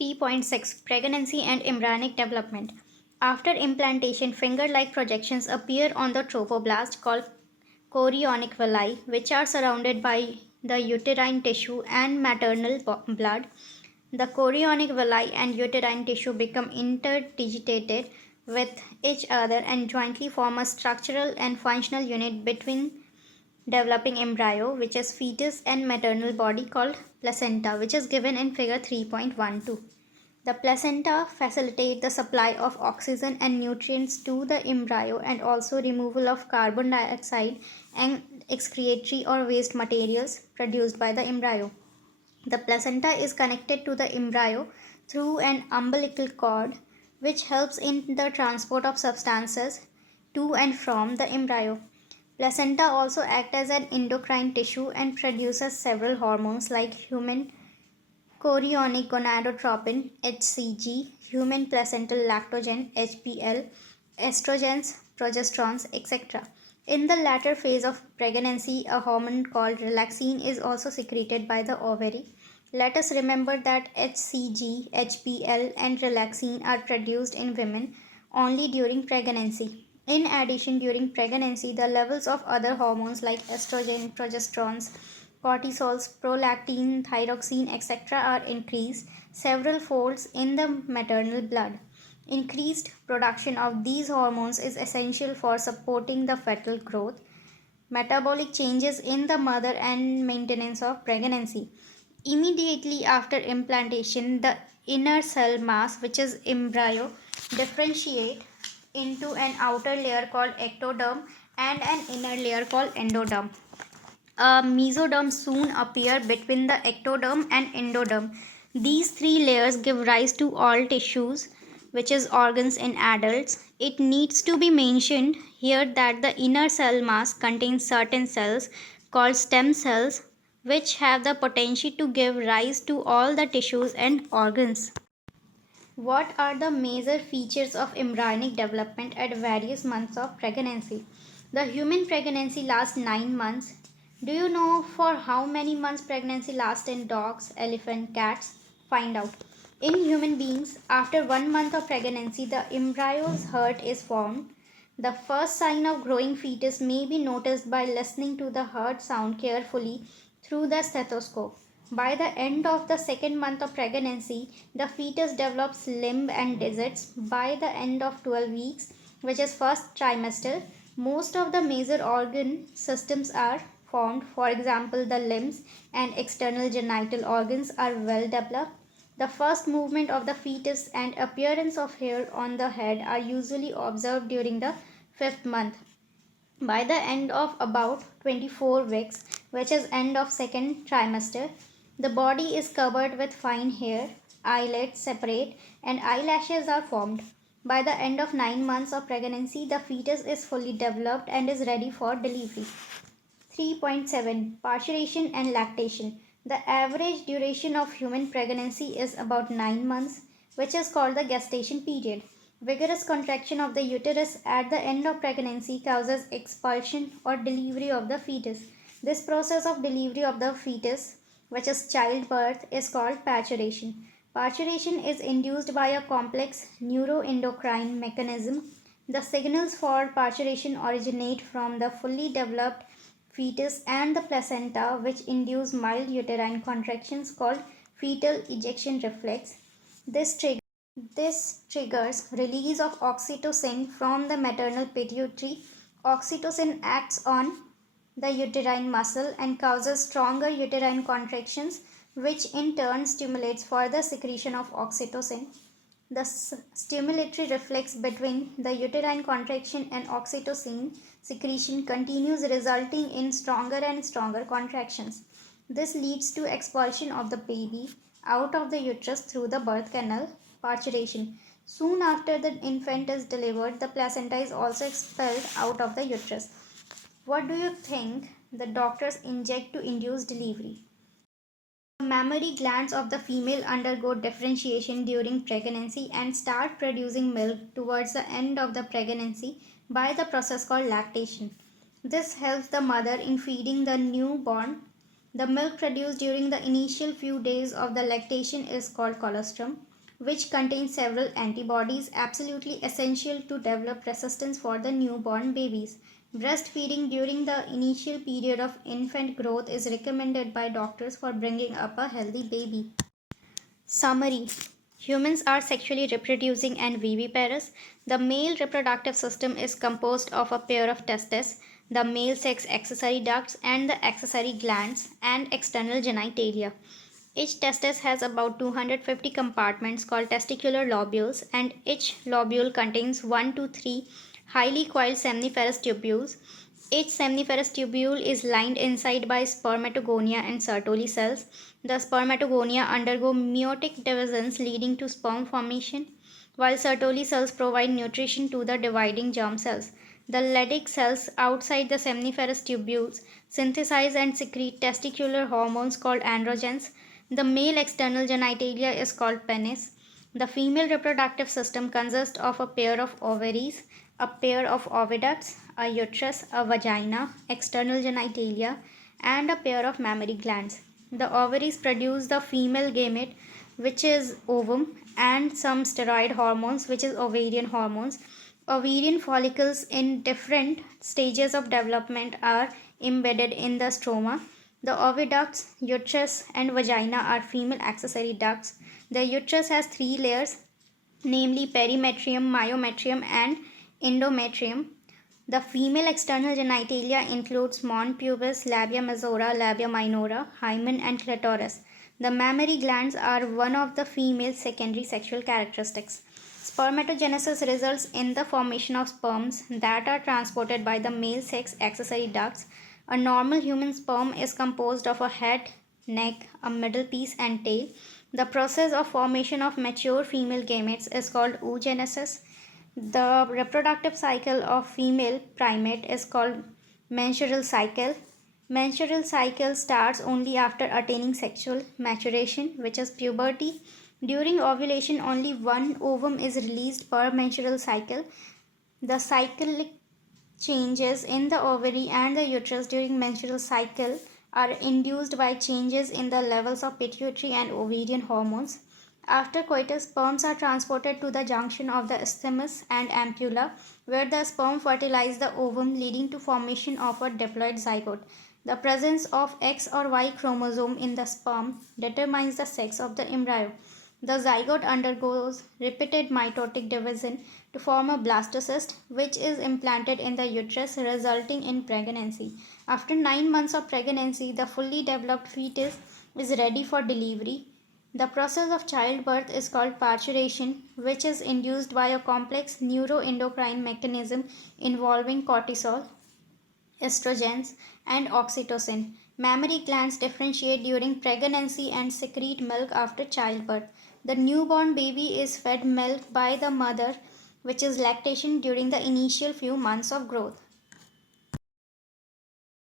3.6 Pregnancy and Embryonic Development. After implantation, finger-like projections appear on the trophoblast called chorionic villi, which are surrounded by the uterine tissue and maternal blood. The chorionic villi and uterine tissue become interdigitated with each other and jointly form a structural and functional unit between developing embryo, which is fetus, and maternal body called placenta, which is given in figure 3.12. The placenta facilitates the supply of oxygen and nutrients to the embryo and also removal of carbon dioxide and excretory or waste materials produced by the embryo. The placenta is connected to the embryo through an umbilical cord, which helps in the transport of substances to and from the embryo. Placenta also acts as an endocrine tissue and produces several hormones like human chorionic gonadotropin (HCG), human placental lactogen (HPL), estrogens, progesterones, etc. In the latter phase of pregnancy, a hormone called relaxin is also secreted by the ovary. Let us remember that HCG, HPL, and relaxin are produced in women only during pregnancy. In addition, during pregnancy, the levels of other hormones like estrogen, progesterones, cortisols, prolactin, thyroxine, etc. are increased several folds in the maternal blood. Increased production of these hormones is essential for supporting the fetal growth, metabolic changes in the mother, and maintenance of pregnancy. Immediately after implantation, the inner cell mass, which is embryo, differentiate into an outer layer called ectoderm and an inner layer called endoderm. A mesoderm soon appear between the ectoderm and endoderm. These three layers give rise to all tissues, which is organs in adults. It needs to be mentioned here that the inner cell mass contains certain cells called stem cells, which have the potential to give rise to all the tissues and organs. What are the major features of embryonic development at various months of pregnancy? The human pregnancy lasts 9 months. Do you know for how many months pregnancy lasts in dogs, elephant, cats? Find out. In human beings, after 1 month of pregnancy, the embryo's heart is formed. The first sign of growing fetus may be noticed by listening to the heart sound carefully through the stethoscope. By the end of the second month of pregnancy, the fetus develops limb and digits. By the end of 12 weeks, which is first trimester, most of the major organ systems are formed. For example, the limbs and external genital organs are well developed. The first movement of the fetus and appearance of hair on the head are usually observed during the 5th month. By the end of about 24 weeks, which is end of second trimester, the body is covered with fine hair, eyelids separate, and eyelashes are formed. By the end of 9 months of pregnancy, the fetus is fully developed and is ready for delivery. 3.7 Parturition and Lactation. The average duration of human pregnancy is about 9 months, which is called the gestation period. Vigorous contraction of the uterus at the end of pregnancy causes expulsion or delivery of the fetus. This process of delivery of the fetus, which is childbirth, is called parturition. Parturition is induced by a complex neuroendocrine mechanism. The signals for parturition originate from the fully developed fetus and the placenta, which induce mild uterine contractions called fetal ejection reflex. This triggers release of oxytocin from the maternal pituitary. Oxytocin acts on the uterine muscle and causes stronger uterine contractions, which in turn stimulates further secretion of oxytocin. The stimulatory reflex between the uterine contraction and oxytocin secretion continues, resulting in stronger and stronger contractions. This leads to expulsion of the baby out of the uterus through the birth canal, parturition. Soon after the infant is delivered, the placenta is also expelled out of the uterus. What do you think the doctors inject to induce delivery? The mammary glands of the female undergo differentiation during pregnancy and start producing milk towards the end of the pregnancy by the process called lactation. This helps the mother in feeding the newborn. The milk produced during the initial few days of the lactation is called colostrum. which contains several antibodies absolutely essential to develop resistance for the newborn babies. Breastfeeding during the initial period of infant growth is recommended by doctors for bringing up a healthy baby. Summary: humans are sexually reproducing and viviparous. The male reproductive system is composed of a pair of testes, the male sex accessory ducts, and the accessory glands and external genitalia. Each testis has about 250 compartments called testicular lobules, and each lobule contains 1 to 3 highly coiled seminiferous tubules. Each seminiferous tubule is lined inside by spermatogonia and Sertoli cells. The spermatogonia undergo meiotic divisions leading to sperm formation, while Sertoli cells provide nutrition to the dividing germ cells. The Leydig cells outside the seminiferous tubules synthesize and secrete testicular hormones called androgens. The male external genitalia is called penis. The female reproductive system consists of a pair of ovaries, a pair of oviducts, a uterus, a vagina, external genitalia, and a pair of mammary glands. The ovaries produce the female gamete, which is ovum, and some steroid hormones, which is ovarian hormones. Ovarian follicles in different stages of development are embedded in the stroma. The oviducts, uterus, and vagina are female accessory ducts. The uterus has three layers, namely perimetrium, myometrium, and endometrium. The female external genitalia includes mons pubis, labia majora, labia minora, hymen, and clitoris. The mammary glands are one of the female's secondary sexual characteristics. Spermatogenesis results in the formation of sperms that are transported by the male sex accessory ducts. A normal human sperm is composed of a head, neck, a middle piece, and tail. The process of formation of mature female gametes is called oogenesis. The reproductive cycle of female primate is called menstrual cycle. Menstrual cycle starts only after attaining sexual maturation, which is puberty. During ovulation, only one ovum is released per menstrual cycle. The cyclic changes in the ovary and the uterus during menstrual cycle are induced by changes in the levels of pituitary and ovarian hormones. After coitus, sperms are transported to the junction of the isthmus and ampulla, where the sperm fertilize the ovum, leading to formation of a diploid zygote. The presence of X or Y chromosome in the sperm determines the sex of the embryo. The zygote undergoes repeated mitotic division to form a blastocyst, which is implanted in the uterus, resulting in pregnancy. After 9 months of pregnancy, the fully developed fetus is ready for delivery. The process of childbirth is called parturition, which is induced by a complex neuroendocrine mechanism involving cortisol, estrogens, and oxytocin. Mammary glands differentiate during pregnancy and secrete milk after childbirth. The newborn baby is fed milk by the mother, which is lactation during the initial few months of growth.